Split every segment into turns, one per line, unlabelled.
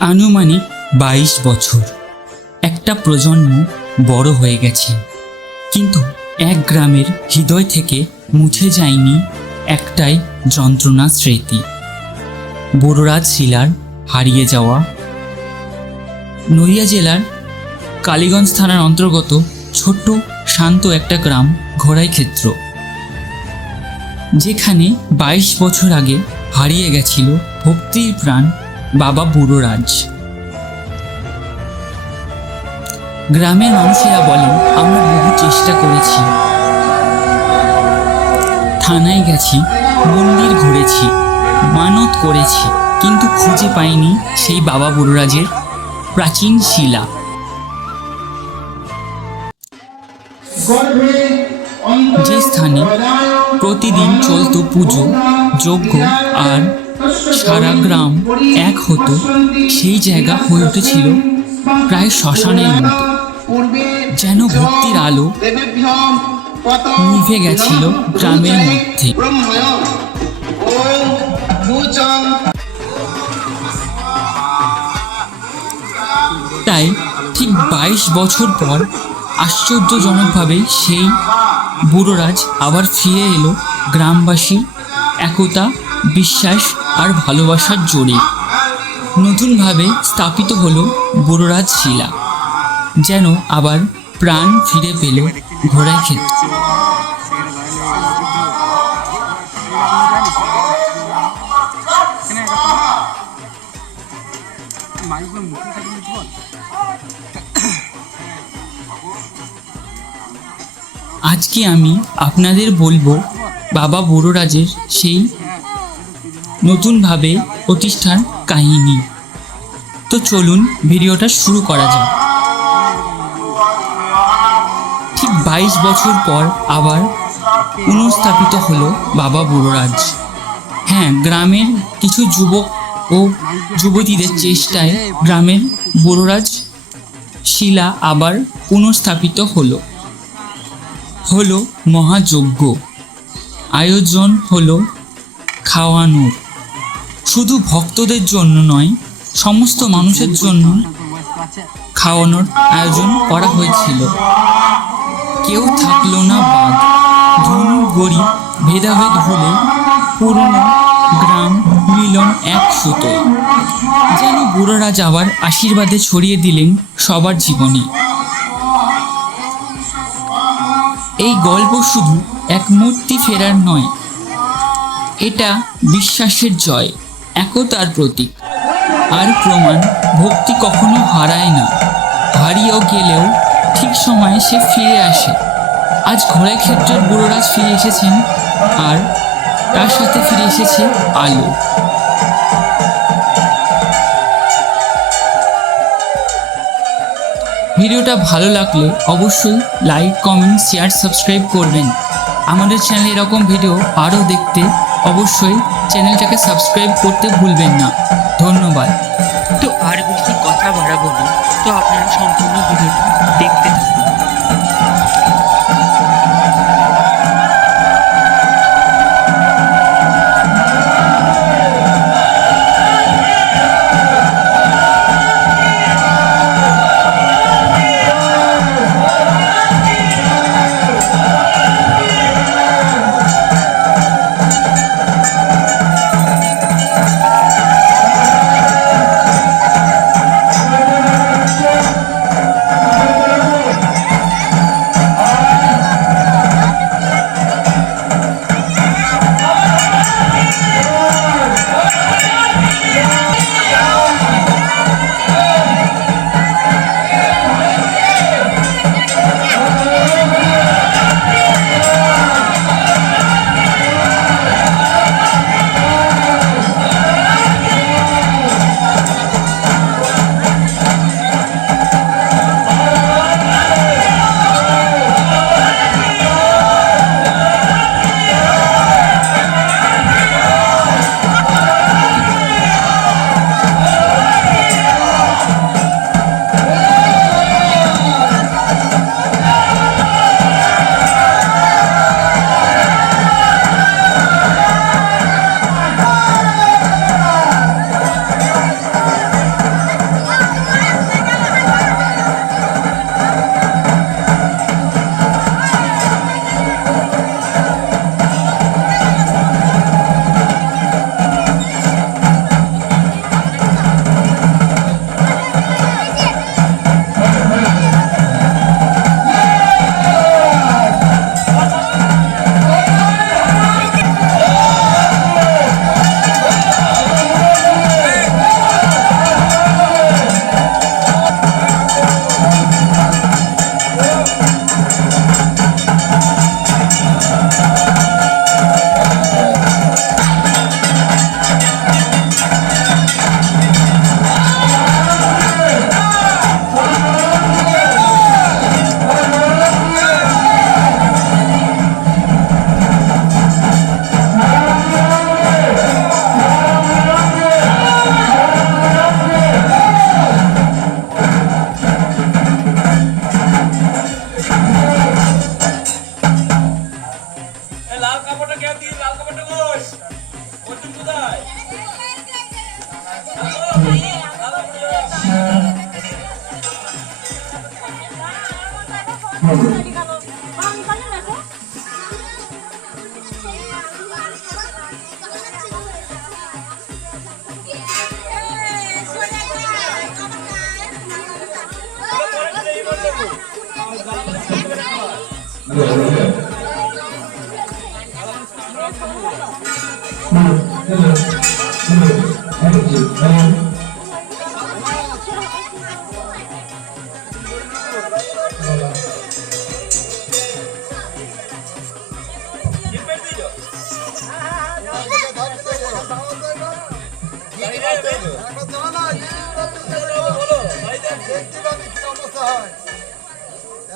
আনুমানিক বাইশ বছর। একটা প্রজন্ম বড় হয়ে গেছে। কিন্তু এক গ্রামের হৃদয় থেকে মুছে যায়নি একটাই যন্ত্রণা স্মৃতি। বড়রাজ শিলার হারিয়ে যাওয়া। নদিয়া জেলার কালীগঞ্জ থানার অন্তর্গত ছোট্ট শান্ত একটা গ্রাম ঘোড়াই ক্ষেত্র। যেখানে বাইশ বছর আগে হারিয়ে গেছিল ভক্তির প্রাণ বাবা বুড়োরাজ গ্রামের মানুষেরা বলেন আমরা বহু চেষ্টা করেছি। থানায় গেছি মন্দির ঘুরেছি মানত করেছি কিন্তু খুঁজে পাইনি সেই বাবা বুড়োরাজের প্রাচীন শিলা। যে স্থানে প্রতিদিন চলতো পুজো যজ্ঞ আর সারা গ্রাম এক হতো। সেই জায়গা হয়ে উঠেছিল প্রায় শ্মশানের মতো। যেন ভক্তির আলো নিভে গেছিল গ্রামের মধ্যে। তাই ঠিক বাইশ বছর পর আশ্চর্যজনকভাবে সেই বুড়োরাজ আবার ফিরে এলো গ্রামবাসীর একতা, বিশ্বাস আর ভালোবাসার জোরে। নতুনভাবে স্থাপিত হলো বড়রাজ শিলা, যেন আবার প্রাণ ফিরে পেল ঘোড়ায় ক্ষেত্রে। আজকে আমি আপনাদের বলব বাবা বুড়োরাজের সেই নতুনভাবে প্রতিষ্ঠান কাহিনী। তো চলুন ভিডিওটা শুরু করা যাক। ঠিক বাইশ বছর পর আবার পুনঃস্থাপিত হলো বাবা বুড়োরাজ। হ্যাঁ গ্রামের কিছু যুবক ও যুবতীদের চেষ্টায় গ্রামের বুড়োরাজ শিলা আবার পুনঃস্থাপিত হলো। হলো মহাযজ্ঞ। আয়োজন হলো খাওয়ানোর। শুধু ভক্তদের জন্য নয়, সমস্ত মানুষের জন্য খাওয়ানোর আয়োজন করা হয়েছিল। কেউ থাকল না বাদ। ধনী, গরিব, ভেদাভেদ ভুলে পুরনো গ্রাম মিলন এক সুতোয়। যেন বুড়োরা যাওয়ার আশীর্বাদে ছড়িয়ে দিলেন সবার জীবনে। এই গল্প শুধু এক মূর্তি ফেরার নয়, এটা বিশ্বাসের জয়। একতার প্রতীক। আর প্রমাণ ভক্তি কখনো হারায় না। হারিয়েও গেলেও ঠিক সময়ে সে ফিরে আসে। আজ ঘোড়ায় ক্ষেত্রের বুড়োরাজ ফিরে এসেছেন আর তার সাথে ফিরে এসেছে আলো। ভিডিওটা ভালো লাগলে অবশ্যই লাইক, কমেন্ট, শেয়ার, সাবস্ক্রাইব করবেন। আমাদের চ্যানেলে এরকম ভিডিও আরও দেখতে অবশ্যই চ্যানেলটাকে সাবস্ক্রাইব করতে ভুলবেন না। ধন্যবাদ।
তো আর বেশি কথা বাড়াবো না। তো আপনারা সম্পূর্ণ ভিডিওটা দেখতে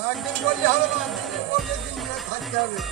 একদিন করলে হবে না Hello.